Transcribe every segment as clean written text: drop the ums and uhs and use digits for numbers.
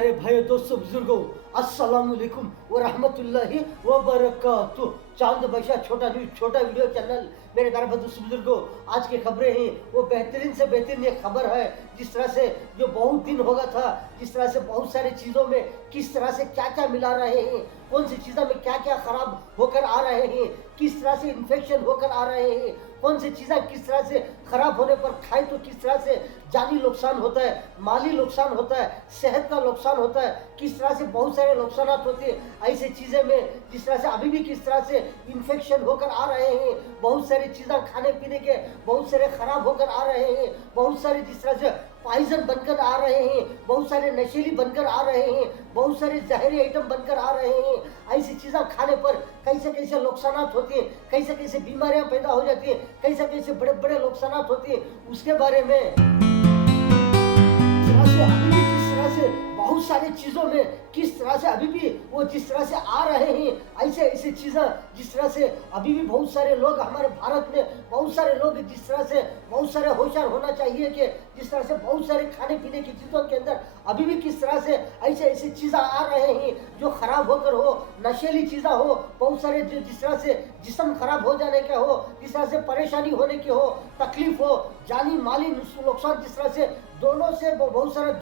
प्यारे भाइयों दोस्तों बुजुर्गों, अस्सलाम वालेकुम व रहमतुल्लाहि व बरकातुहू। चांद बशा छोटा न्यूज छोटा वीडियो चैनल। मेरे प्यारे दोस्तों बुजुर्गों, आज की खबरें हैं वो बेहतरीन से बेहतरीन एक खबर है। जिस तरह से जो बहुत दिन हो गया था, जिस तरह से बहुत सारी चीज़ों में किस तरह से क्या क्या मिला रहे हैं, कौन सी चीज़ों में क्या क्या खराब होकर आ रहे हैं, किस तरह से इन्फेक्शन होकर आ रहे हैं, कौन सी चीज़ें किस तरह से खराब होने पर खाए तो किस तरह से जानी नुकसान होता है, माली नुकसान होता है, सेहत का नुकसान होता है, किस तरह से बहुत सारे नुकसान होते हैं। ऐसी चीज़ें में जिस तरह से अभी भी किस तरह से इन्फेक्शन होकर आ रहे हैं, बहुत सारी चीज़ें खाने पीने के बहुत सारे खराब होकर आ रहे हैं, बहुत सारे जिस तरह से पॉइजन बनकर आ रहे हैं, बहुत सारे नशीली बनकर आ रहे हैं, बहुत सारे जहरी आइटम बनकर आ रहे हैं। ऐसी चीज़ें खाने पर कैसे कैसे नुकसान होते हैं, कैसे कैसे बीमारियां पैदा हो जाती हैं, कैसे कैसे बड़े बड़े नुकसान होते हैं, उसके बारे में अभी भी किस तरह से बहुत सारी चीज़ों में किस तरह से अभी भी वो जिस तरह से आ रहे हैं, ऐसे ऐसे चीज़ें जिस तरह से अभी भी बहुत सारे लोग हमारे भारत में बहुत सारे लोग जिस तरह से बहुत सारे होशियार होना चाहिए कि जिस तरह से बहुत सारे खाने पीने की चीज़ों के अंदर अभी भी किस तरह से ऐसे ऐसी चीज़ें आ रहे हैं जो खराब होकर हो, नशीली चीज़ें हो, बहुत सारे जो जिस तरह से जिस्म खराब हो जाने का हो, जिस तरह से परेशानी होने की हो, तकलीफ हो, जानी माली नुकसान जिस तरह से दोनों से बहुत सारे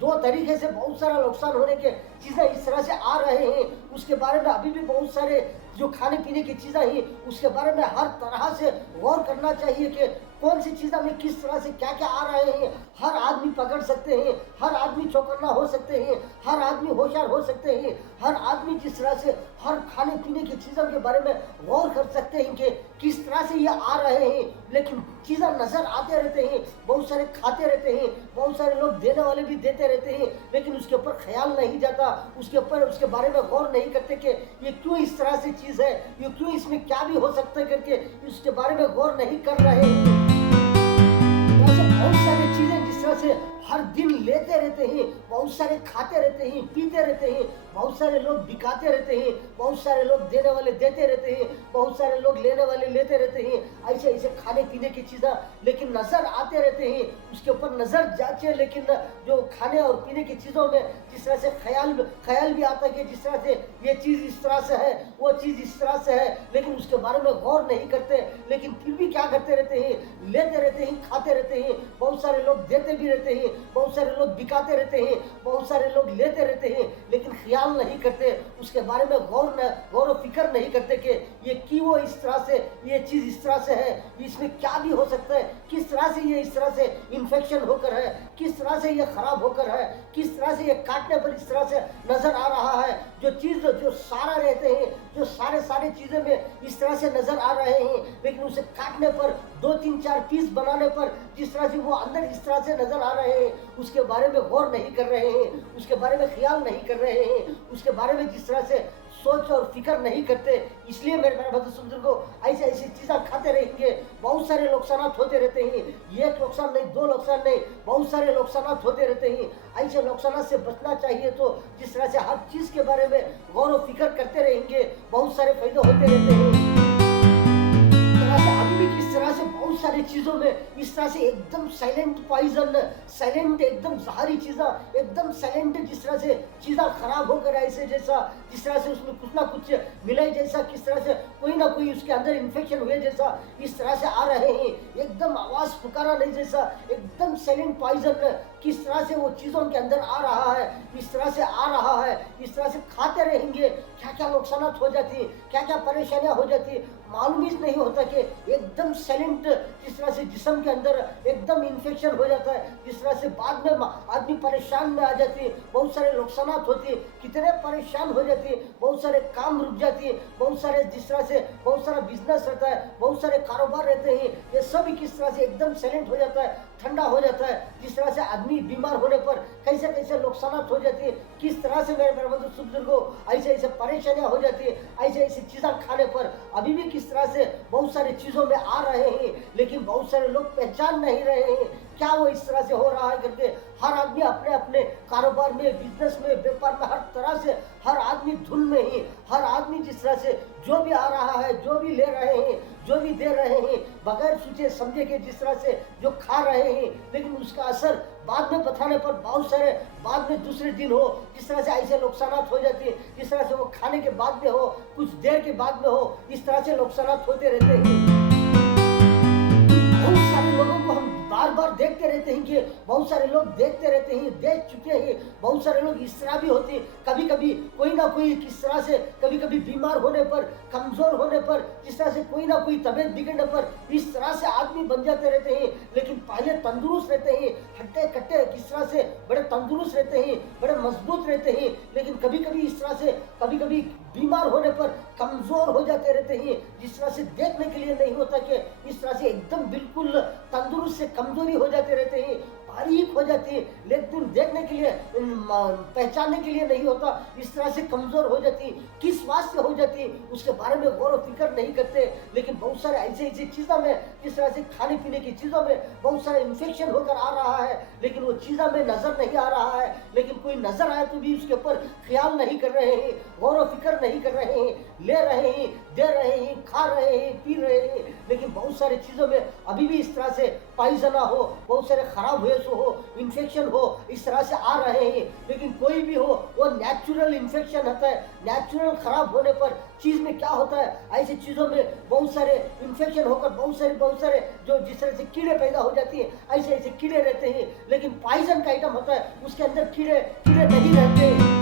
दो तरीके से बहुत सारा नुकसान होने के चीज़ें इस तरह से आ रहे हैं। उसके बारे में अभी भी बहुत सारे जो खाने पीने की चीज़ें हैं उसके बारे में हर तरह से गौर करना चाहिए कि कौन सी चीज़ों में किस तरह से क्या क्या आ रहे हैं। हर आदमी पकड़ सकते हैं, हर आदमी चौकन्ना हो सकते हैं, हर आदमी होशियार हो सकते हैं, हर आदमी जिस तरह से हर खाने पीने की चीज़ों के बारे में गौर कर सकते हैं कि किस तरह से ये आ रहे हैं। लेकिन चीज़ें नज़र आते रहते हैं, बहुत सारे खाते रहते हैं, बहुत सारे लोग देने वाले भी देते रहते हैं, लेकिन उसके ऊपर ख्याल नहीं जाता, उसके बारे में गौर नहीं करते कि ये क्यों इस तरह से चीज़ है, ये क्यों इसमें क्या भी हो सकता है करके उसके बारे में गौर नहीं कर रहे हैं। बहुत सारी चीज़ें जिस तरह से हर दिन लेते रहते हैं, बहुत सारे खाते रहते हैं, पीते रहते हैं, बहुत सारे लोग बिकाते रहते हैं, बहुत सारे लोग देने वाले देते रहते हैं, बहुत सारे लोग लेने वाले लेते रहते हैं। ऐसे ऐसे खाने पीने की चीज़ें लेकिन नज़र आते रहते हैं, उसके ऊपर नज़र जाते, लेकिन जो खाने और पीने की चीज़ों में जिस तरह से ख्याल भी आता है कि जिस तरह से ये चीज़ इस तरह से है, वो चीज़ इस तरह से है, लेकिन उसके बारे में गौर नहीं करते, लेकिन फिर भी क्या करते रहते हैं, लेते रहते हैं, खाते रहते हैं। बहुत सारे लोग देते भी रहते हैं, बहुत सारे लोग बिकाते रहते हैं, बहुत सारे लोग लेते रहते हैं, लेकिन ख्याल नहीं करते, उसके बारे में गौर व फिक्र नहीं करते कि ये क्यों इस तरह से ये चीज़ इस तरह से है, इसमें क्या भी हो सकता है, किस तरह से ये इस तरह से इन्फेक्शन होकर है, किस तरह से ये खराब होकर है, किस तरह से ये काटने पर इस तरह से नज़र आ रहा है। जो चीज़ जो सारा रहते हैं, जो सारे चीज़ें में इस तरह से नज़र आ रहे हैं, लेकिन उसे काटने पर 2-3-4 पीस बनाने पर जिस तरह से वो अंदर इस तरह से नज़र आ रहे हैं, उसके बारे में गौर नहीं कर रहे हैं, उसके बारे में ख्याल नहीं कर रहे हैं, उसके बारे में जिस तरह से सोच और फिक्र नहीं करते। इसलिए मेरे भाई को ऐसे ऐसी चीज़ें खाते रहेंगे, बहुत सारे नुकसान होते रहते हैं, एक नुकसान नहीं, दो नुकसान नहीं, बहुत सारे नुकसान होते रहते हैं। ऐसे नुकसान से बचना चाहिए तो जिस तरह से हर चीज़ के बारे में गौर और फिक्र करते रहेंगे, बहुत सारे फायदे होते रहते हैं। अभी भी किस तरह से बहुत सारी चीज़ों में इस तरह से एकदम साइलेंट पॉइजन, साइलेंट एकदम जहरी चीज़ें, एकदम साइलेंट जिस तरह से चीज़ें खराब होकर ऐसे जैसा जिस तरह से उसमें कुछ ना कुछ मिले जैसा, किस तरह से कोई ना कोई उसके अंदर इन्फेक्शन हुए जैसा इस तरह से आ रहे हैं, एकदम आवाज़ पुकारा नहीं जैसा, एकदम साइलेंट पॉइजन किस तरह से वो चीज़ों के अंदर आ रहा है, इस तरह से आ रहा है, इस तरह से खाते रहेंगे, क्या क्या नुकसान हो जाती है, क्या क्या परेशानियाँ हो जाती है, मालूम ही नहीं होता कि एकदम साइलेंट जिस तरह से जिस्म के अंदर एकदम इन्फेक्शन हो जाता है, जिस तरह से बाद में आदमी परेशान में आ जाती है, बहुत सारे नुकसान होती है, कितने परेशान हो जाती है, बहुत सारे काम रुक जाती है, बहुत सारे जिस तरह से बहुत सारा बिजनेस रहता है, बहुत सारे कारोबार रहते हैं, ये सब किस तरह से एकदम साइलेंट हो जाता है, ठंडा हो जाता है। जिस तरह से आदमी बीमार होने पर कैसे कैसे नुकसान हो जाती है, किस तरह से मेरे बुजुर्गों ऐसे ऐसे परेशानियां हो जाती है, ऐसे ऐसी चीज़ें खाने पर अभी भी किस तरह से बहुत सारी चीज़ों में आ रहे हैं, लेकिन बहुत सारे लोग पहचान नहीं रहे हैं क्या वो इस तरह से हो रहा है करके। हर आदमी अपने अपने कारोबार में, बिजनेस में, व्यापार में, हर तरह से हर आदमी धुन में ही, हर आदमी जिस तरह से जो भी आ रहा है, जो भी ले रहे हैं, जो भी दे रहे हैं, बगैर सोचे समझे कि जिस तरह से जो खा रहे हैं, लेकिन उसका असर बाद में बताने पर बहुत सारे बाद में दूसरे दिन हो, जिस तरह से ऐसे नुकसानात हो जाती है, जिस तरह से वो खाने के बाद में हो, कुछ देर के बाद में हो, इस तरह से नुकसानात होते रहते हैं। बहुत सारे लोगों को हम बार बार देखते रहते हैं कि बहुत सारे लोग देखते रहते हैं, देख चुके हैं। बहुत सारे लोग इस तरह भी होते हैं, कभी कभी कोई ना कोई किस तरह से, कभी कभी बीमार होने पर, कमजोर होने पर, जिस तरह से कोई ना कोई तबीयत बिगड़ने पर इस तरह से आदमी बन जाते रहते हैं। लेकिन पहले तंदुरुस्त रहते हैं, हट्टे कट्टे किस तरह से बड़े तंदुरुस्त रहते हैं, बड़े मजबूत रहते हैं। लेकिन कभी कभी इस तरह से, कभी कभी बीमार होने पर कमजोर हो जाते रहते हैं, जिस तरह से देखने के लिए नहीं होता कि इस तरह से एकदम बिल्कुल तंदुरुस्त से कमजोरी हो जाते रहते हैं, बारीक हो जाती है, लेकिन देखने के लिए, पहचानने के लिए नहीं होता, इस तरह से कमजोर हो जाती है। किस वास्ते हो जाती है उसके बारे में गौर फिक्र नहीं करते। लेकिन बहुत सारे ऐसे ऐसी चीज़ों में, जिस तरह से खाने पीने की चीज़ों में बहुत सारा इन्फेक्शन होकर आ रहा है, लेकिन वो चीज़ों में नजर नहीं आ रहा है। लेकिन कोई नजर आए तो भी उसके ऊपर ख्याल नहीं कर रहे हैं, गौर फिक्र नहीं कर रहे हैं, ले रहे हैं, दे रहे हैं, खा रहे हैं, पी रहे हैं। लेकिन बहुत सारी चीज़ों में अभी भी इस तरह से पाइजना हो, बहुत सारे खराब हुए हो, इन्फेक्शन हो, इस तरह से आ रहे हैं। लेकिन कोई भी हो, वो नेचुरल इन्फेक्शन होता है। नेचुरल खराब होने पर चीज में क्या होता है, ऐसी चीजों में बहुत सारे इन्फेक्शन होकर बहुत सारे जो जिस तरह से कीड़े पैदा हो जाती है, ऐसे ऐसे कीड़े रहते हैं। लेकिन पॉइजन का आइटम होता है, उसके अंदर कीड़े कीड़े नहीं रहते।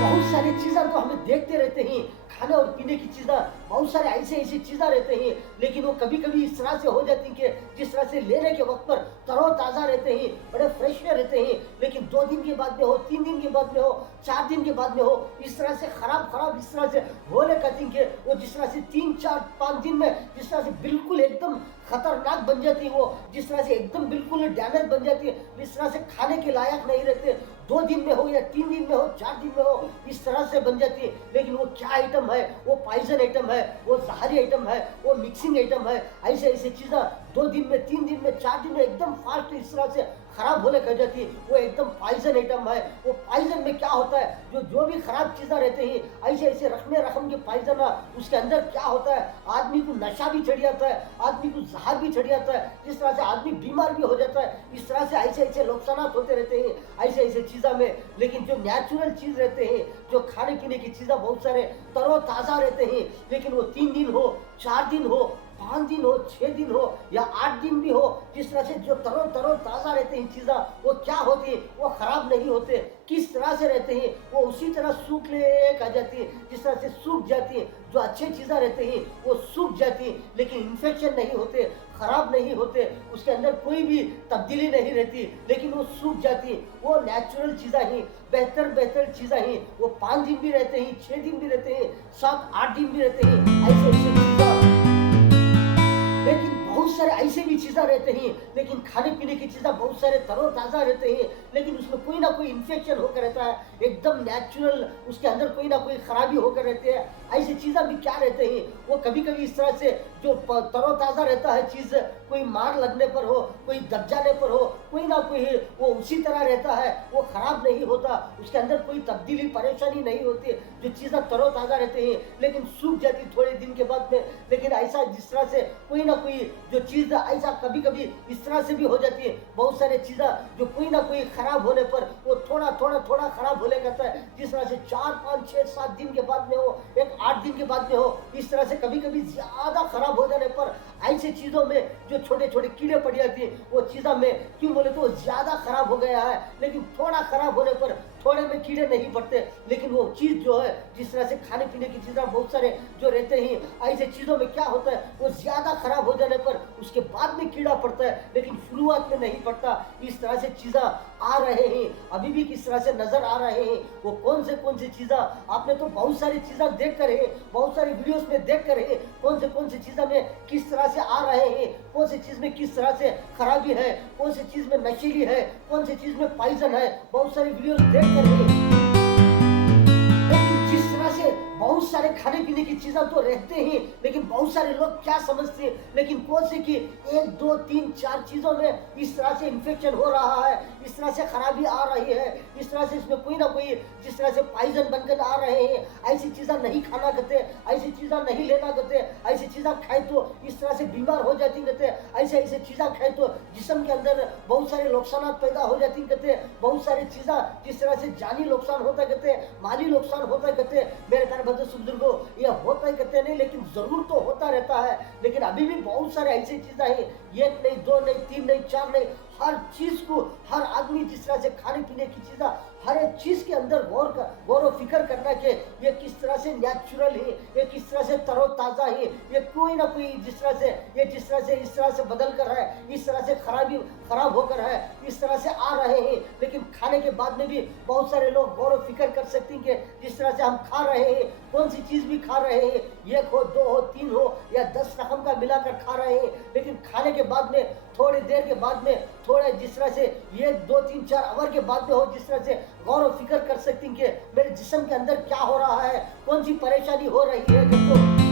बहुत सारी चीज़ें तो हमें देखते रहते हैं, खाने और पीने की चीज़ें, बहुत सारे ऐसे ऐसी चीज़ें रहते हैं। लेकिन वो कभी कभी इस तरह से हो जाती हैं कि जिस तरह से लेने के वक्त पर तरोताज़ा रहते हैं, बड़े फ्रेश में रहते हैं। लेकिन 2 दिन के बाद में हो, 3 दिन के बाद में हो, 4 दिन के बाद में हो, इस तरह से खराब इस तरह से होने का दिन के वो जिस तरह से 3, 4, 5 दिन में जिस तरह से बिल्कुल एकदम खतरनाक बन जाती है, वो जिस तरह से एकदम बिल्कुल डैमेज बन जाती है, इस तरह से खाने के लायक नहीं रहते। 2 दिन में हो या 3 दिन में हो, 4 दिन में हो, इस तरह से बन जाती है। लेकिन वो क्या आइटम है, वो पॉइजन आइटम है, वो जहरी आइटम है, वो मिक्सिंग आइटम है। ऐसे ऐसे चीज़ें 2 दिन में, 3 दिन में, 4 दिन में एकदम फास्ट इस तरह से खराब होने लग जाती है, वो एकदम पॉइजन आइटम है। वो पॉइजन में क्या होता है, जो भी खराब चीज़ें रहते हैं, ऐसे ऐसे रकम के पॉइजन, उसके अंदर क्या होता है, आदमी को नशा भी चढ़ जाता है, आदमी को जहर भी चढ़ जाता है, जिस तरह से आदमी बीमार भी हो जाता है। इस तरह से ऐसे ऐसे नुकसानात होते रहते हैं ऐसे ऐसे चीज़ों में। लेकिन जो नेचुरल चीज़ रहते हैं, जो खाने पीने की चीज़ें बहुत सारे तरोताज़ा रहते हैं, लेकिन वो 3 दिन हो, 4 दिन हो, 5 दिन हो, 6 दिन हो या 8 दिन भी हो, जिस तरह से जो ताज़ा रहते हैं चीज़ें, वो क्या होती है, वो खराब नहीं होते। किस तरह से रहते हैं, वो उसी तरह सूख ले आ जाती है, जिस तरह से सूख जाती है। जो अच्छी चीज़ें रहते हैं वो सूख जाती है, लेकिन इन्फेक्शन नहीं होते, खराब नहीं होते, उसके अंदर कोई भी तब्दीली नहीं रहती, लेकिन वो सूख जाती है। वो नेचुरल चीज़ें ही, बेहतर चीज़ें ही, वो 5 दिन भी रहते हैं, 6 दिन भी रहते हैं, 7, 8 दिन भी रहते हैं, ऐसे ऐसे चीज़ें। लेकिन बहुत सारे ऐसे भी चीज़ें रहते हैं, लेकिन खाने पीने की चीज़ें बहुत सारे तरोताज़ा रहते हैं, लेकिन उसमें कोई ना कोई इन्फेक्शन होकर रहता है, एकदम नेचुरल उसके अंदर कोई ना कोई खराबी होकर रहते हैं। ऐसी चीज़ें भी क्या रहते हैं, वो कभी कभी इस तरह से जो तरोताज़ा रहता है चीज़, कोई मार लगने पर हो, कोई दब जाने पर हो, कोई ना कोई वो उसी तरह रहता है, वो खराब नहीं होता, उसके अंदर कोई तब्दीली परेशानी नहीं होती। जो चीज़ें तरोताज़ा रहते हैं लेकिन सूख जाती थोड़े दिन के बाद में। लेकिन ऐसा जिस तरह से कोई ना कोई जो चीज़ ऐसा कभी कभी इस तरह से भी हो जाती है, बहुत सारे चीज़ें जो कोई ना कोई खराब होने पर वो थोड़ा खराब होने लगता है, जिस तरह से 4, 5, 6, 7 दिन के बाद में हो, एक 8 दिन के बाद में हो, इस तरह से कभी कभी ज़्यादा खराब हो जाने पर ऐसी चीज़ों में जो छोटे छोटे कीड़े पड़ जाती है, वो चीज़ों में क्यों बोले तो ज़्यादा खराब हो गया है। लेकिन थोड़ा खराब होने पर थोड़े में कीड़े नहीं पड़ते, लेकिन वो चीज़ जो है जिस तरह से खाने पीने की चीज़ें बहुत सारे जो रहते हैं, ऐसे चीज़ों में क्या होता है, वो ज़्यादा खराब हो जाने पर उसके बाद में कीड़ा पड़ता है, लेकिन शुरुआत में नहीं पड़ता। इस तरह से चीज़ें आ रहे हैं, अभी भी किस तरह से नज़र आ रहे हैं। वो कौन सी चीज़ें आपने तो बहुत सारी चीज़ें देख कर है, बहुत सारी वीडियोस में देख कर है, कौन सी चीज़ें में किस तरह से आ रहे हैं, कौन सी चीज़ में किस तरह से खराबी है, कौन सी चीज़ में नशीली है, कौन सी चीज़ में पॉइजन है, बहुत सारी वीडियोस देख कर है। लेकिन जिस तरह से बहुत सारे खाने पीने की चीज़ें तो रहते ही, लेकिन बहुत सारे लोग क्या समझते हैं, लेकिन कौन से कि 1, 2, 3, 4 चीज़ों में इस तरह से इन्फेक्शन हो रहा है, इस तरह से खराबी आ रही है, इस तरह से इसमें कोई ना कोई जिस तरह से पॉइजन बनकर आ रहे हैं, ऐसी चीज़ें नहीं खाना कहते, ऐसी चीज़ें नहीं लेना कहते, ऐसी चीज़ें खाए तो इस तरह से बीमार हो जाती कहते, ऐसे ऐसे चीज़ें खाए तो जिस्म के अंदर बहुत सारे नुकसान पैदा हो जाती कहते, बहुत सारी चीज़ें जिस तरह से जानी नुकसान होता कहते, माली नुकसान होता कहते। मेरे प्यारे बच्चों बुजुर्गों, ये होता ही कहते नहीं, लेकिन जरूर तो होता रहता है, लेकिन अभी भी बहुत सारे ऐसी चीजें हैं, 1 नहीं, 2 नहीं, 3 नहीं, 4 नहीं, हर चीज को हर आदमी जिस तरह से खाने पीने की चीजें हर एक चीज के अंदर गौर व फिक्र करना कि ये किस तरह से नेचुरल है, ये किस तरह से तरोताजा है, ये कोई ना कोई जिस तरह से ये जिस तरह से इस तरह से बदल कर है, इस तरह से खराब होकर है, इस तरह से आ रहे हैं, लेकिन खाने के बाद में भी बहुत सारे लोग गौर व फिक्र कर सकते हैं कि जिस तरह से हम खा रहे हैं, कौन सी चीज भी खा रहे हैं, 1 हो, 2 हो, 3 हो या 10 रकम का मिलाकर खा रहे हैं, लेकिन खाने के बाद में थोड़ी देर के बाद में थोड़े जिस तरह से 1, 2, 3, 4 आवर के बाद में हो, जिस तरह से गौर व फिक्र कर सकती हैं कि मेरे जिस्म के अंदर क्या हो रहा है, कौन सी परेशानी हो रही है। देखो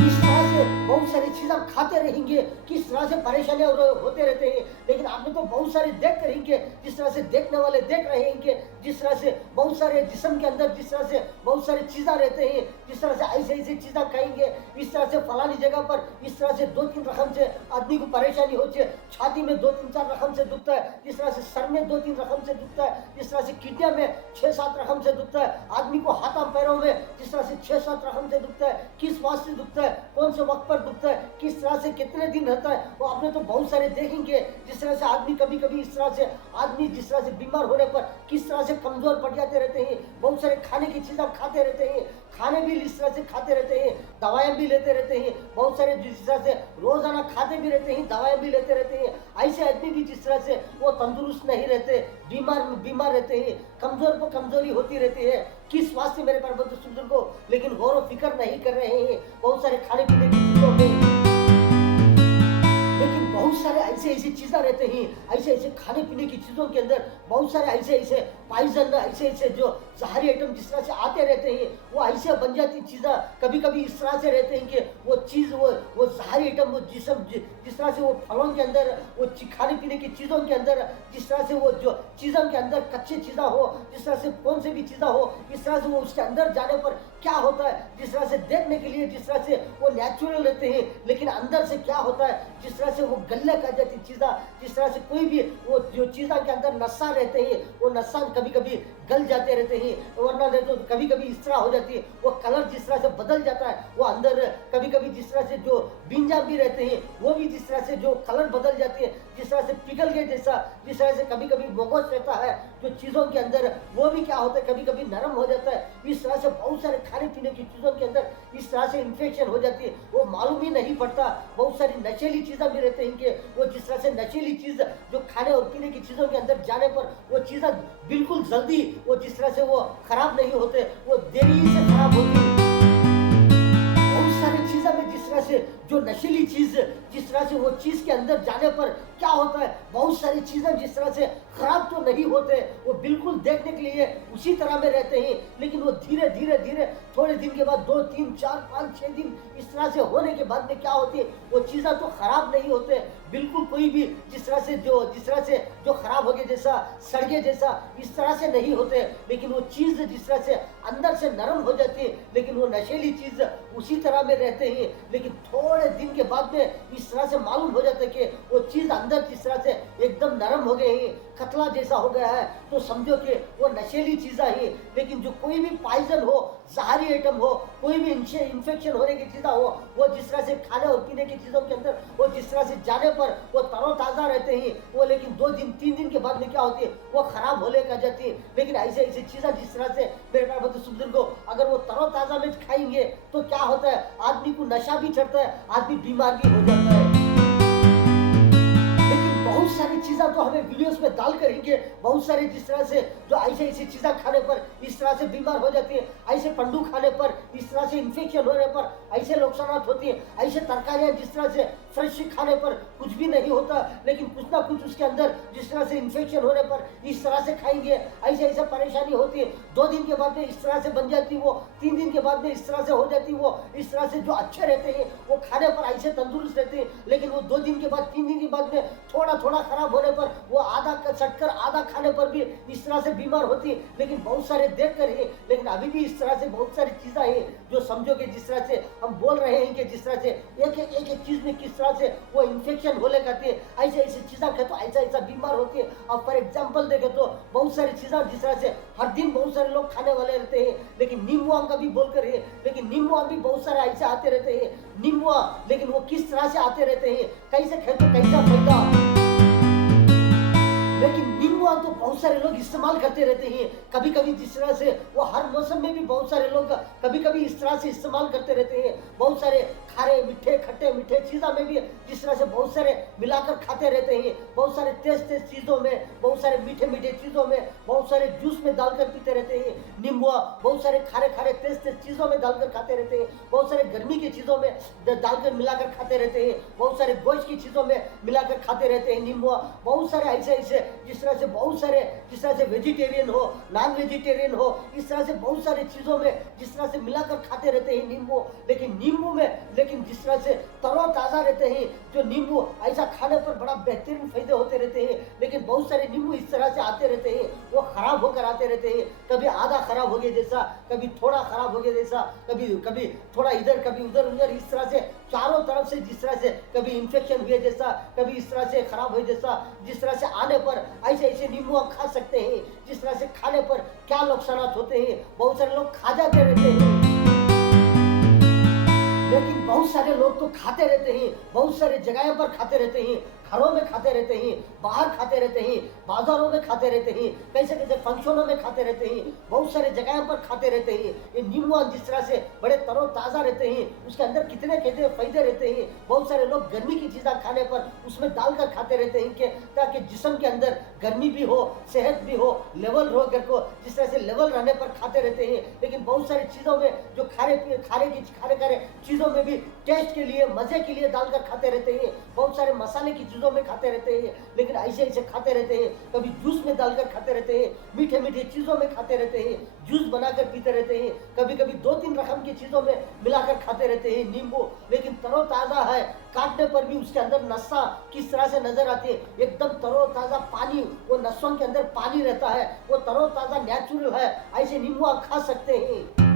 किस तरह से बहुत सारी चीजें खाते रहेंगे, किस तरह से परेशानियां होते रहते हैं, लेकिन आपने तो बहुत सारे देख करेंगे, जिस तरह से देखने वाले देख रहे हैं कि जिस तरह से बहुत सारे जिस्म के अंदर जिस तरह से बहुत सारी चीजें रहते हैं, जिस तरह से ऐसे ऐसी चीजें खाएंगे, इस तरह से फलानी जगह पर इस तरह से 2-3 रकम से आदमी को परेशानी होती है, छाती में 2-3-4 रकम से दुखता है, जिस तरह से सर में 2-3 रकम से दुखता है, जिस तरह से किडनियों में 6-7 रकम से दुखता है, आदमी को हाथों पैरों में जिस तरह से 6-7 रकम से दुखता है, किस वास्ते दुखता है, कौन से वक्त पर दुखता है, किस तरह से कितने दिन रहता है, वो आपने तो बहुत सारे देखेंगे, जिस तरह से आदमी कभी कभी इस तरह से आदमी जिस तरह से बीमार होने पर किस तरह से कमजोर पड़ जाते रहते हैं, बहुत सारे खाने की चीजें खाते रहते हैं, खाने भी इस तरह से खाते रहते हैं, दवाएं भी लेते रहते हैं, बहुत सारे जिस तरह से रोजाना खाते भी रहते हैं, दवाएं भी लेते रहते हैं, ऐसे आदमी भी जिस तरह से वो तंदुरुस्त नहीं रहते, बीमार रहते हैं, कमजोर को कमजोरी होती रहती है, किस वास्ते मेरे पर बुजुर्गों, लेकिन गौर व फिक्र नहीं कर रहे हैं बहुत सारे खाने पीने की चीजों में, लेकिन बहुत सारे ऐसे ऐसे चीजें रहते हैं, ऐसे ऐसे खाने पीने की चीजों के अंदर बहुत सारे ऐसे ऐसे पॉइजन, ऐसे ऐसे जो जहरी आइटम जिस तरह से आते रहते हैं, वो ऐसे बन जाती चीजें कभी कभी इस तरह से रहते हैं कि वो चीज वो जहरी आइटम वो जिस तरह से वो फलों के अंदर वो खाने पीने की चीजों के अंदर जिस तरह से वो जो चीजों के अंदर कच्चे चीजें हो, जिस तरह से कौन से भी चीजें हो, इस तरह से वो उसके अंदर जाने पर क्या होता है, जिस तरह से देखने के लिए जिस तरह से वो नेचुरल रहते हैं, लेकिन अंदर से क्या होता है, जिस तरह से वो गले कर जाती चीज़ें, जिस तरह से कोई भी वो जो चीज़ों के अंदर नशा रहते हैं, वो नशा कभी कभी गल जाते रहते हैं, वरना नहीं तो कभी कभी इस तरह हो जाती है, वो कलर जिस तरह से बदल जाता है, वो अंदर कभी कभी जिस तरह से जो बींजा भी रहते हैं, वो भी जिस तरह से जो कलर बदल जाती है, जिस तरह से पिघल गए जैसा, जिस तरह से कभी कभी मोगोस रहता है जो चीज़ों के अंदर, वो भी क्या होता है कभी कभी नरम हो जाता है, इस तरह से बहुत सारे खाने पीने की चीज़ों के अंदर इस तरह से इन्फेक्शन हो जाती है, वो मालूम ही नहीं पड़ता। बहुत सारी नशीली चीज़ें भी रहते हैं कि वो जिस तरह से नशीली चीज़ जो खाने और पीने की चीज़ों के अंदर जाने पर वो चीज़ें बिल्कुल जल्दी वो जिस तरह से वो खराब नहीं होते, वो देरी से खराब होती है। बहुत सारी चीज़ों में जिस तरह से जो नशीली चीज़ जिस तरह से वो चीज़ के अंदर जाने पर क्या होता है, बहुत सारी चीज़ें जिस तरह से खराब तो नहीं होते, वो बिल्कुल देखने के लिए उसी तरह में रहते हैं, लेकिन वो धीरे धीरे धीरे थोड़े दिन के बाद 2, 3, 4, 5, 6 दिन इस तरह से होने के बाद में क्या होती है, वो चीज़ें तो खराब नहीं होते बिल्कुल, कोई भी जिस तरह से जो खराब हो गए जैसा सड़गे जैसा इस तरह से नहीं होते, लेकिन वो चीज़ जिस तरह से अंदर से नरम हो जाती है, लेकिन वो नशीली चीज़ उसी तरह में रहते हैं, लेकिन थोड़े दिन के बाद में इस तरह से मालूम हो जाता है कि वो चीज़ अंदर जिस तरह से एकदम नरम हो गए हैं, कतला जैसा हो गया है, तो समझो कि वो नशीली चीज़ें हैं। लेकिन जो कोई भी पॉइजन हो, जहरी आइटम हो, कोई भी इन्फेक्शन होने की चीज़ें हो, वो जिस तरह से खाने और पीने की चीज़ों के अंदर वो जिस तरह से जाने पर वो तरोताज़ा रहते हैं, वो लेकिन 2 दिन 3 दिन के बाद में क्या होती है, वो खराब होने का जाती है। लेकिन ऐसे ऐसी चीज़ें जिस तरह से मेरे ख्याल में बुजुर्ग को अगर वो तरोताज़ा में खाएंगे तो क्या होता है, आदमी को नशा भी चढ़ता है, आदमी बीमार भी हो जाता है। लेकिन बहुत बहुत सारी चीज़ें तो हमें वीडियोस में डाल करेंगे, बहुत सारी जिस तरह से जो ऐसे ऐसी चीज़ें खाने पर इस तरह से बीमार हो जाती है, ऐसे पंडू खाने पर इस तरह से इन्फेक्शन होने पर ऐसे नुकसानात होती है, ऐसे तरकारियाँ जिस तरह से फ्रेश खाने पर कुछ भी नहीं होता, लेकिन कुछ ना कुछ उसके अंदर जिस तरह से इन्फेक्शन होने पर इस तरह से खाएंगे, ऐसे ऐसे परेशानी होती है। 2 दिन के बाद में इस तरह से बन जाती वो, 3 दिन के बाद में इस तरह से हो जाती वो, इस तरह से जो अच्छे रहते हैं वो खाने पर ऐसे तंदुरुस्त रहते हैं, लेकिन वो 2 दिन के बाद 3 दिन के बाद में थोड़ा थोड़ा खराब होने पर वो आधा सटकर आधा खाने पर भी इस तरह से बीमार होती है। लेकिन बहुत सारे देख कर है, लेकिन अभी भी इस तरह से बहुत सारी चीज़ें हैं जो समझो कि जिस तरह से हम बोल रहे हैं कि जिस तरह से एक चीज़ में किस तरह से वो इन्फेक्शन होने करती है, ऐसे ऐसी चीज़ें खाए तो ऐसा ऐसा बीमार होती है। अब फॉर एग्जाम्पल देखे तो बहुत सारी चीज़ें जिस तरह से हर दिन बहुत सारे लोग खाने वाले रहते हैं, लेकिन नींबू आम का भी बोलकर है, लेकिन नींबू आम भी बहुत सारे ऐसे आते रहते हैं नींबू आम, लेकिन वो किस तरह से आते रहते हैं, कैसे खाए तो कैसा फायदा। लेकिन नींबू आम तो बहुत सारे लोग इस्तेमाल करते रहते हैं, कभी कभी जिस तरह से वो हर मौसम में भी बहुत सारे लोग कभी कभी इस तरह से इस्तेमाल करते रहते हैं। बहुत सारे खारे मीठे खट्टे मीठे चीज़ों में भी जिस तरह से बहुत सारे मिलाकर खाते रहते हैं, बहुत सारे तेज तेज चीज़ों में, बहुत सारे मीठे मीठे चीज़ों में, बहुत सारे जूस में डालकर पीते रहते हैं नींबू, बहुत सारे खारे खारे तेज तेज चीज़ों में डालकर खाते रहते हैं, बहुत सारे गर्मी की चीज़ों में डालकर मिलाकर खाते रहते हैं, बहुत सारे गोश्त की चीज़ों में मिलाकर खाते रहते हैं नींबू, बहुत सारे ऐसे ऐसे जिस तरह से बहुत सारे जिस तरह से वेजिटेरियन हो नॉन वेजिटेरियन हो, इस तरह से बहुत सारी चीज़ों में जिस तरह से मिलाकर खाते रहते हैं नींबू। लेकिन नींबू में लेकिन जिस तरह से तरोताज़ा रहते हैं जो नींबू, ऐसा खाने पर बड़ा बेहतरीन फायदे होते रहते हैं। लेकिन बहुत सारे नींबू इस तरह से आते रहते हैं, वो खराब होकर आते रहते हैं, कभी आधा खराब हो गया जैसा, कभी थोड़ा खराब हो गया जैसा, कभी कभी थोड़ा इधर कभी उधर उधर, इस तरह से चारों तरफ से जिस तरह से कभी इन्फेक्शन हुए जैसा, कभी इस तरह से खराब हुए जैसा, जिस तरह से आने पर ऐसे ऐसे नींबू आप खा सकते हैं, जिस तरह से खाने पर क्या नुकसान होते हैं। बहुत सारे लोग खा जाते रहते हैं, लेकिन बहुत सारे लोग तो खाते रहते हैं, बहुत सारे जगहों पर खाते रहते हैं, घरों में खाते रहते हैं, बाहर खाते रहते हैं, बाजारों में खाते रहते हैं, कैसे कैसे फंक्शनों में खाते रहते हैं, बहुत सारे जगहों पर खाते रहते हैं। ये नींबू जिस तरह से बड़े तरोताज़ा रहते हैं, उसके अंदर कितने कितने फायदे रहते हैं। बहुत सारे लोग गर्मी की चीज़ें खाने पर उसमें डालकर खाते रहते हैं कि ताकि जिस्म के अंदर गर्मी भी हो, सेहत भी हो, लेवल हो कर को जिस तरह से लेवल रहने पर खाते रहते हैं। लेकिन बहुत सारी चीज़ों में जो खारे खारे चीज़ों में भी टेस्ट के लिए मज़े के लिए डालकर खाते रहते हैं, बहुत सारे मसाले की चीज़ों में खाते रहते हैं, लेकिन ऐसे ऐसे खाते रहते हैं, कभी जूस में डालकर खाते रहते हैं, मीठे मीठे चीज़ों में खाते रहते हैं, जूस बनाकर पीते रहते हैं, कभी कभी 2-3 रकम की चीज़ों में मिलाकर खाते रहते हैं नींबू। लेकिन तरोताज़ा है, काटने पर भी उसके अंदर नसा किस तरह से नजर आती है, एकदम तरोताज़ा पानी, वो नसों के अंदर पानी रहता है, वो तरोताज़ा नेचुरल है, ऐसे नींबू आप खा सकते हैं।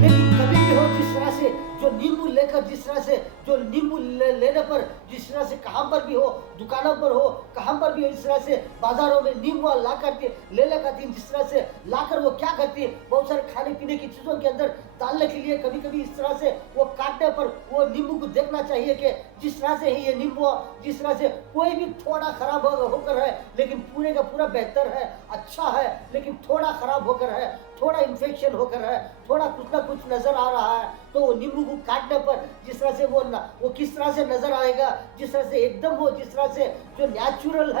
लेकिन कभी भी हो जिस तरह से जो नींबू लेकर जिस तरह से जो नींबू लेने पर जिस तरह से कहाँ पर भी हो, दुकानों पर हो, कहाँ पर भी हो, इस तरह से बाजारों में नींबू ला करके ले लेकर जिस तरह से लाकर वो क्या करती है, बहुत सारे खाने पीने की चीज़ों के अंदर डालने के लिए कभी कभी इस तरह से वो काटने पर वो नींबू को देखना चाहिए कि जिस तरह से ही ये नींबू जिस तरह से कोई भी थोड़ा खराब होकर है, लेकिन पूरे का पूरा बेहतर है, अच्छा है, लेकिन थोड़ा खराब होकर है, थोड़ा इन्फेक्शन होकर है, थोड़ा कुछ ना कुछ नजर आ रहा है, तो वो नींबू को काटने पर जिस तरह से वो किस तरह से नजर आएगा, जिस तरह से एकदम वो जिस तरह से जो नेचुरल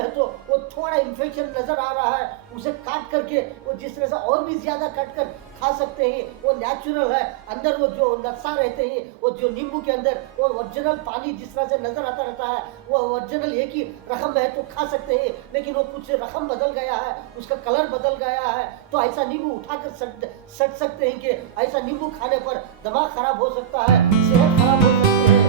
है तो वो थोड़ा इन्फेक्शन नजर आ रहा है, उसे काट करके वो जिस तरह से और भी ज्यादा काट कर खा सकते हैं, वो नेचुरल है। अंदर वो जो नशा रहते हैं, वो जो नींबू के अंदर वो ओरिजिनल पानी जिस तरह से नजर आता रहता है, वो ओरिजिनल एक ही रकम है तो खा सकते हैं। लेकिन वो कुछ रकम बदल गया है, उसका कलर बदल गया है, तो ऐसा नींबू उठाकर सट सकते हैं कि ऐसा नींबू खाने पर दिमाग खराब हो सकता है, सेहत खराब हो सकती है।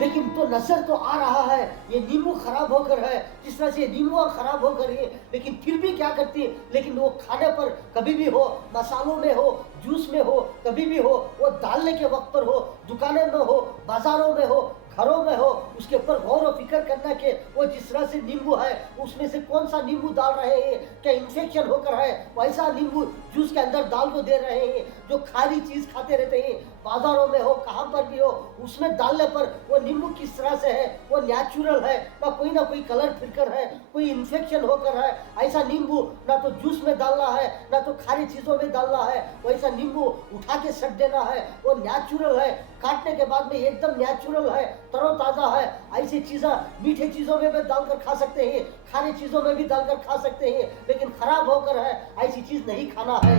लेकिन तो नजर तो आ रहा है ये नींबू खराब होकर है, जिस तरह से नींबू खराब होकर है, लेकिन फिर भी क्या करती है, लेकिन वो खाने पर कभी भी हो, मसालों में हो, जूस में हो, कभी भी हो, वो डालने के वक्त पर हो, दुकानें में हो, बाजारों में हो, घरों में हो, उसके ऊपर गौर और फिक्र करना कि वो जिस तरह से नींबू है उसमें से कौन सा नींबू डाल रहे हैं, क्या इन्फेक्शन होकर है वैसा नींबू जूस के अंदर डाल को दे रहे हैं। जो खारी चीज खाते रहते हैं बाजारों में हो, कहाँ पर भी हो, उसमें डालने पर वो नींबू किस तरह से है, वो वो नेचुरल है, ना कोई कलर फिरकर है, कोई इन्फेक्शन होकर है। ऐसा नींबू ना तो जूस में डालना है, ना तो खारी चीज़ों में डालना है। वैसा नींबू उठा के सट देना है, वो नेचुरल है, काटने के बाद में एकदम नेचुरल है, तरोताज़ा है। ऐसी चीज़ें मीठे चीज़ों में भी डालकर खा सकते हैं, खारी चीज़ों में भी डालकर खा सकते हैं, लेकिन खराब होकर है ऐसी चीज़ नहीं खाना है।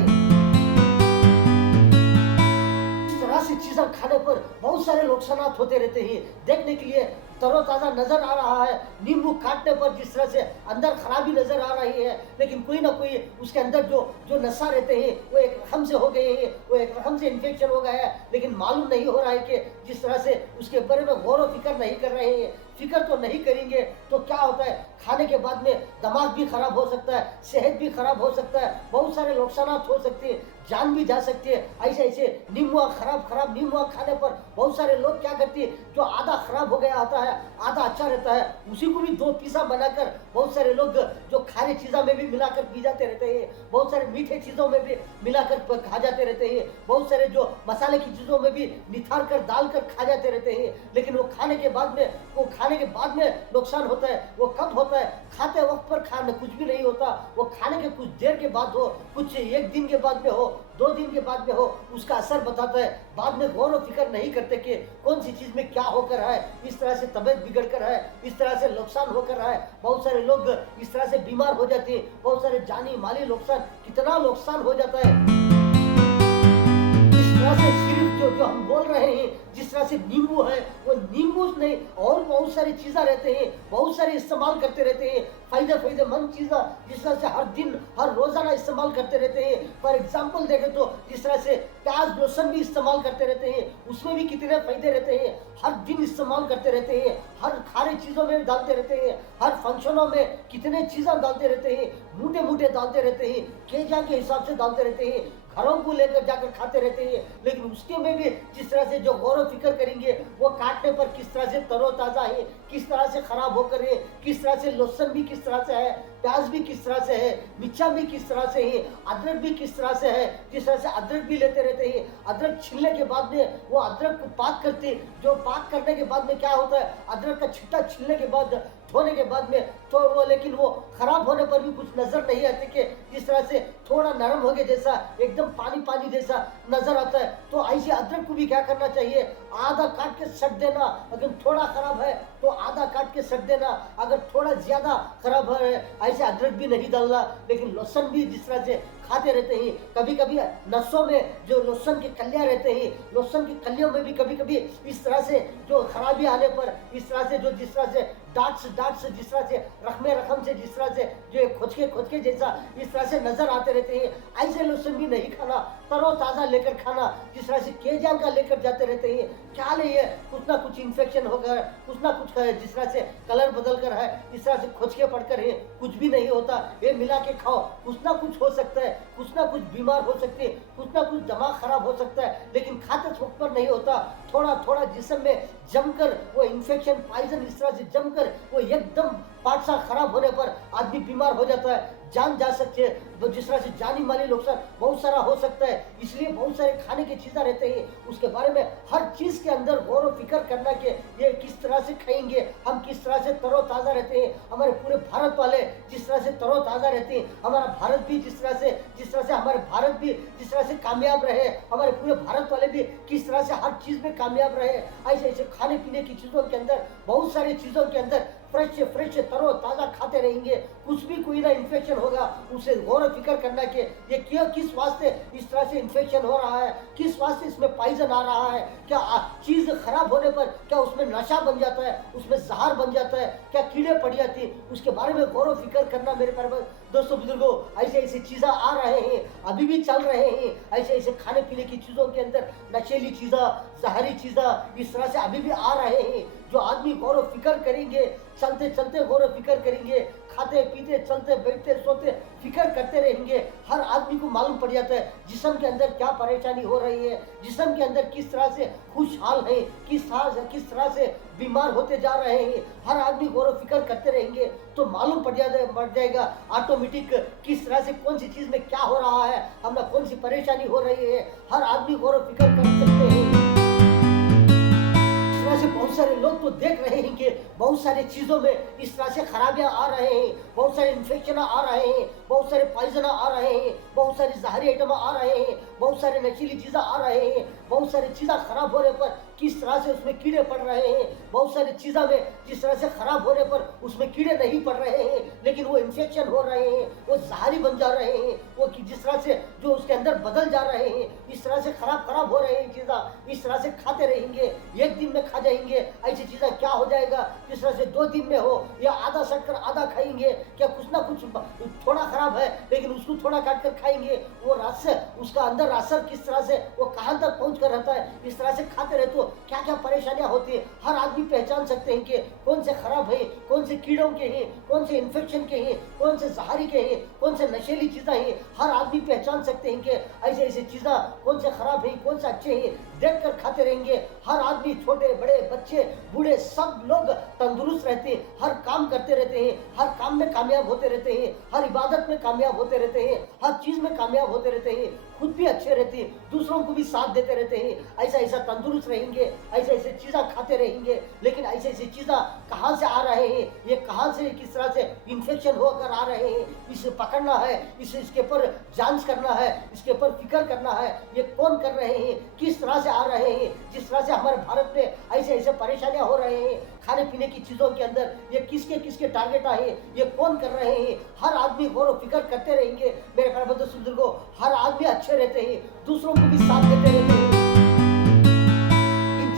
इस तरह से चीज़ें खाने पर बहुत सारे नुकसान होते रहते हैं। देखने के लिए तरोताज़ा नजर आ रहा है, नींबू काटने पर जिस तरह से अंदर खराबी नजर आ रही है, लेकिन कोई ना कोई उसके अंदर जो जो नशा रहते हैं वो एक रकम से हो गए हैं, वो एक रकम से इन्फेक्शन हो गया है, लेकिन मालूम नहीं हो रहा है कि जिस तरह से उसके बारे में गौर व फिक्र नहीं कर रहे हैं। फिक्र तो नहीं करेंगे तो क्या होता है, खाने के बाद में दिमाग भी खराब हो सकता है, सेहत भी खराब हो सकता है, बहुत सारे नुकसान हो सकते हैं, जान भी जा सकती है। ऐसे ऐसे नींबू खराब नींबू खाने पर बहुत सारे लोग क्या करते हैं, जो आधा खराब हो गया होता है, आधा अच्छा रहता है, उसी को भी दो पीसा बनाकर बहुत सारे लोग जो खारी चीज़ों में भी मिलाकर पी जाते रहते हैं, बहुत सारे मीठे चीज़ों में भी मिलाकर खा जाते रहते हैं, बहुत सारे जो मसाले की चीज़ों में भी निथार कर डाल कर खा जाते रहते हैं। लेकिन वो खाने के बाद में नुकसान होता है। वो कब होता है? खाते वक्त पर खाने कुछ भी नहीं होता, वो खाने के कुछ देर के बाद हो, कुछ एक दिन के बाद में हो, 2 दिन के बाद में हो, उसका असर बताता है। बाद में गौर व फिक्र नहीं करते कि कौन सी चीज़ में क्या होकर है, इस तरह से तबीयत बिगड़ कर है, इस तरह से नुकसान होकर है। बहुत सारे लोग इस तरह से बीमार हो जाते हैं, बहुत सारे जानी माली नुकसान, कितना नुकसान हो जाता है। इस तरह से सिर्फ जो जो हम बोल रहे हैं, जिस तरह से नींबू है, वो नींबू नहीं और बहुत सारी चीज़ें रहते हैं, बहुत सारे इस्तेमाल करते रहते हैं, फायदेमंद चीज़ें जिस तरह से हर दिन हर रोज़ाना इस्तेमाल करते रहते हैं। फॉर एग्जाम्पल देखें तो जिस तरह से प्याज लोशन भी इस्तेमाल करते रहते हैं, उसमें भी कितने फायदे रहते हैं, हर दिन इस्तेमाल करते रहते हैं, हर खारे चीज़ों में डालते रहते हैं, हर फंक्शनों में कितने चीज़ें डालते रहते हैं, मूठे डालते रहते हैं, केजा के हिसाब से डालते रहते हैं, घरों को लेकर जाकर खाते रहते हैं। लेकिन उसके में भी जिस तरह से जो गौर व फिक्र करेंगे, वो काटने पर किस तरह से तरोताज़ा है, किस तरह से खराब होकर है, किस तरह से लहसुन भी किस तरह से है, प्याज भी किस तरह से है, मिर्चा भी किस तरह से है, अदरक भी किस तरह से है, जिस तरह से अदरक भी लेते रहते हैं। अदरक छीलने के बाद में वो अदरक को पाक करते, जो पाक करने के बाद में क्या होता है, अदरक का छिट्टा छीलने के बाद धोने के बाद में तो वो, लेकिन वो खराब होने पर भी कुछ नजर नहीं आती कि जिस तरह से थोड़ा नरम हो गया जैसा, एकदम पानी जैसा नजर आता है। तो ऐसे अदरक को भी क्या करना चाहिए, आधा काट के सट देना। अगर थोड़ा खराब है तो आधा काट के सट देना, अगर थोड़ा ज्यादा खराब है ऐसे अदरक भी नहीं डालना। लेकिन लहसुन भी जिस तरह से खाते रहते हैं, कभी कभी नसों में जो लहसुन के कलियां रहते हैं, लहसुन की कलियों में भी कभी कभी इस तरह से जो खराबी आने पर इस तरह से जो जिस तरह से डाट से जिस तरह से रकम से जिस तरह से जो खोचके जैसा इस तरह से नजर आते रहते हैं, ऐसे लहसुन भी नहीं खाना, तरोताज़ा लेकर खाना। जिस तरह से केजान का लेकर जाते रहते हैं, क्या ले ये कुछ ना कुछ इन्फेक्शन होगा, कुछ ना कुछ है, जिस तरह से कलर बदल कर है, इस तरह से खोचके पड़कर है, कुछ भी नहीं होता। ये मिला के खाओ, कुछ ना कुछ हो सकता है, कुछ ना कुछ बीमार हो सकते हैं, कुछ ना कुछ दिमाग खराब हो सकता है, लेकिन खाते वक्त पर नहीं होता। थोड़ा जिस्म में जमकर वो इन्फेक्शन पॉइजन इस तरह से जमकर वो एकदम पार्ट खराब होने पर आदमी बीमार हो जाता है, जान जा सकते हैं। तो जिस तरह से जानी माली नुकसान बहुत सारा हो सकता है। इसलिए बहुत सारे खाने की चीज़ें रहते हैं, उसके बारे में हर चीज़ के अंदर गौर व फिक्र करना कि ये किस तरह से खाएंगे, हम किस तरह से तरोताज़ा रहते हैं। हमारे पूरे भारत वाले जिस तरह से तरोताज़ा रहते हैं, हमारा भारत भी जिस तरह से हमारे भारत भी जिस तरह से कामयाब रहे, हमारे पूरे भारत वाले भी किस तरह से हर चीज़ में कामयाब रहे। ऐसे खाने पीने की चीज़ों के अंदर, बहुत सारी चीज़ों के अंदर फ्रेश तरोताज़ा खाते रहेंगे, कुछ भी कोई ना इन्फेक्शन होगा। उसे गौर व फिक्र करना कि ये क्यों, किस वास्ते इस तरह से इन्फेक्शन हो रहा है, किस वास्ते इसमें पॉइजन आ रहा है, क्या चीज़ खराब होने पर क्या उसमें नशा बन जाता है, उसमें जहर बन जाता है, क्या कीड़े पड़ जाती है, उसके बारे में गौर व फिक्र करना। मेरे प्यारे दोस्तों बुजुर्गों, ऐसे चीज़ें आ रहे हैं, अभी भी चल रहे हैं। ऐसे खाने पीने की चीज़ों के अंदर नशीली चीज़ें, जहरी चीज़ें इस तरह से अभी भी आ रहे हैं। जो आदमी गौर व फिक्र करेंगे, चलते गौर व फिक्र करेंगे, खाते पीते चलते बैठते सोते फिक्र करते रहेंगे, हर आदमी को मालूम पड़ जाता है जिस्म के अंदर क्या परेशानी हो रही है, जिस्म के अंदर किस तरह से खुशहाल है, किस तरह से बीमार होते जा रहे हैं। हर आदमी गौर व फिक्र करते रहेंगे तो मालूम पड़ जाएगा ऑटोमेटिक किस तरह से कौन सी चीज़ में क्या हो रहा है, हमें कौन सी परेशानी हो रही है। हर आदमी गौर व फिक्र कर सकते हैं। तरह से बहुत सारे लोग तो देख रहे हैं कि बहुत सारे चीज़ों में इस तरह से खराबियां आ रहे हैं, बहुत सारे इन्फेक्शन आ रहे हैं, बहुत सारे पॉइजन आ रहे हैं, बहुत सारी जहरी आइटम आ रहे हैं, बहुत सारे नशीली चीज़ें आ रहे हैं, बहुत सारी चीज़ें खराब होने पर किस तरह से उसमें कीड़े पड़ रहे हैं, बहुत सारी चीज़ों में जिस तरह से खराब होने पर उसमें कीड़े नहीं पड़ रहे हैं लेकिन वो इन्फेक्शन हो रहे हैं, वो जहरी बन जा रहे हैं, वो जिस तरह से जो उसके अंदर बदल जा रहे हैं, इस तरह से खराब हो रहे हैं चीज़ें, इस तरह से खाते रहेंगे, एक दिन में खा जाएंगे, ऐसी चीज़ें क्या हो जाएगा जिस तरह से 2 दिन में हो या आधा सट कर आधा खाएंगे, क्या कुछ ना कुछ थोड़ा खराब है लेकिन उसको थोड़ा काट कर खाएंगे, वो रास्ते उसका अंदर रास्ता किस तरह से वो कहाँ तक पहुँच कर रहता है, इस तरह से खाते रहे तो क्या क्या परेशानियां होती है। हर आदमी पहचान सकते हैं कि कौन से खराब है, कौन से कीड़ों के हैं, कौन से इन्फेक्शन के हैं, कौन से जहरी के हैं, कौन से नशीली चीज़ें हैं, हर आदमी पहचान सकते हैं कि ऐसे ऐसे चीज़ें कौन से खराब हैं, कौन से अच्छे हैं, देख कर खाते रहेंगे। हर आदमी, छोटे बड़े बच्चे बूढ़े, सब लोग तंदुरुस्त रहते हैं, हर काम करते रहते हैं, हर काम में कामयाब होते रहते हैं, हर इबादत में कामयाब होते रहते हैं, हर चीज़ में कामयाब होते रहते हैं, खुद भी अच्छे रहते हैं, दूसरों को भी साथ देते रहते हैं। ऐसा ऐसा तंदुरुस्त रहेंगे, ऐसे ऐसे चीज़ें खाते रहेंगे। लेकिन ऐसे ऐसी चीज़ें कहाँ से आ रहे हैं, ये कहाँ से किस तरह से इन्फेक्शन होकर आ रहे हैं, इसे पकड़ना है, इसके ऊपर जांच करना है, इसके ऊपर फिक्र करना है, ये कौन कर रहे हैं, किस तरह से आ रहे हैं। जिस तरह से हमारे भारत में ऐसे ऐसे परेशानियां हो रहे हैं खाने पीने की चीज़ों के अंदर, ये किसके किसके टारगेट आए, ये कौन कर रहे हैं, हर आदमी गौर फिक्र करते रहेंगे। मेरे प्यारे बुजुर्गों, हर आदमी अच्छे रहते हैं, दूसरों को भी साथ देते रहते हैं।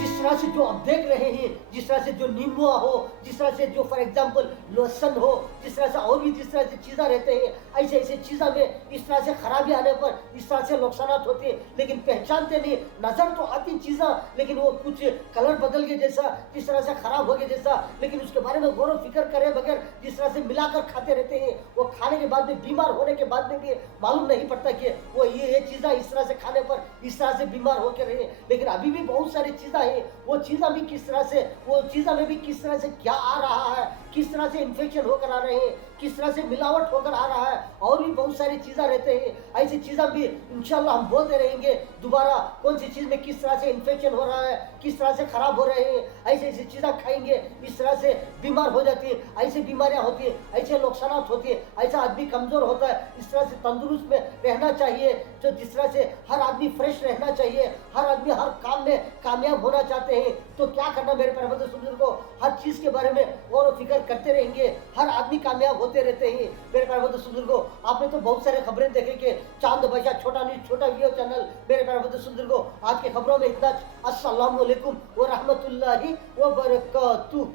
जिस तरह से जो आप देख रहे हैं, जिस तरह से जो नींबुआ हो, जिस तरह से जो फॉर एग्जांपल लहसुन हो, जिस तरह से और भी जिस तरह से चीज़ें रहते हैं, ऐसे ऐसे चीज़ों में इस तरह से खराबी आने पर इस तरह से नुकसानात होते हैं, लेकिन पहचानते नहीं। नज़र तो आती चीज़ें लेकिन वो कुछ कलर बदल गए जैसा, जिस तरह से खराब हो गए जैसा, लेकिन उसके बारे में गौर फिक्र करे बगैर जिस तरह से मिलाकर खाते रहते हैं, वो खाने के बाद में, बीमार होने के बाद में भी मालूम नहीं पड़ता कि वो ये चीज़ें इस तरह से खाने पर इस तरह से बीमार होकर रहे। लेकिन अभी भी बहुत सारी चीज़ें हैं, वो चीज़ें भी किस तरह से, वो चीज़ों में भी किस तरह से क्या आ रहा है, किस तरह से इन्फेक्शन होकर आ रहे हैं, किस तरह से मिलावट होकर आ रहा है, और भी बहुत सारी चीज़ें रहते हैं। ऐसी चीज़ें भी इंशाल्लाह हम बोलते रहेंगे दोबारा, कौन सी चीज़ में किस तरह से इन्फेक्शन हो रहा है, किस तरह से खराब हो रहे हैं। ऐसी ऐसी चीज़ें खाएंगे, इस तरह से बीमार हो जाती है, ऐसी बीमारियां होती है, ऐसे नुकसानात होती है, ऐसा आदमी कमज़ोर होता है। इस तरह से तंदुरुस्त में रहना चाहिए, तो जिस तरह से हर आदमी फ्रेश रहना चाहिए, हर आदमी हर काम में कामयाब होना चाहते हैं, तो क्या करना मेरे प्यारे बुजुर्गों, हर चीज़ के बारे में गौर व फिक्र करते रहेंगे, हर आदमी कामयाब होते रहते हैं। मेरे प्यारे बुजुर्गों, आपने तो बहुत सारे खबरें देखे कि चांद बशा छोटा न्यूज़, छोटा वीडियो चैनल। मेरे प्यारे बुजुर्गों, आज के खबरों में इतना। अस्सलाम वालेकुम व रहमतुल्लाहि व बरकातुहू।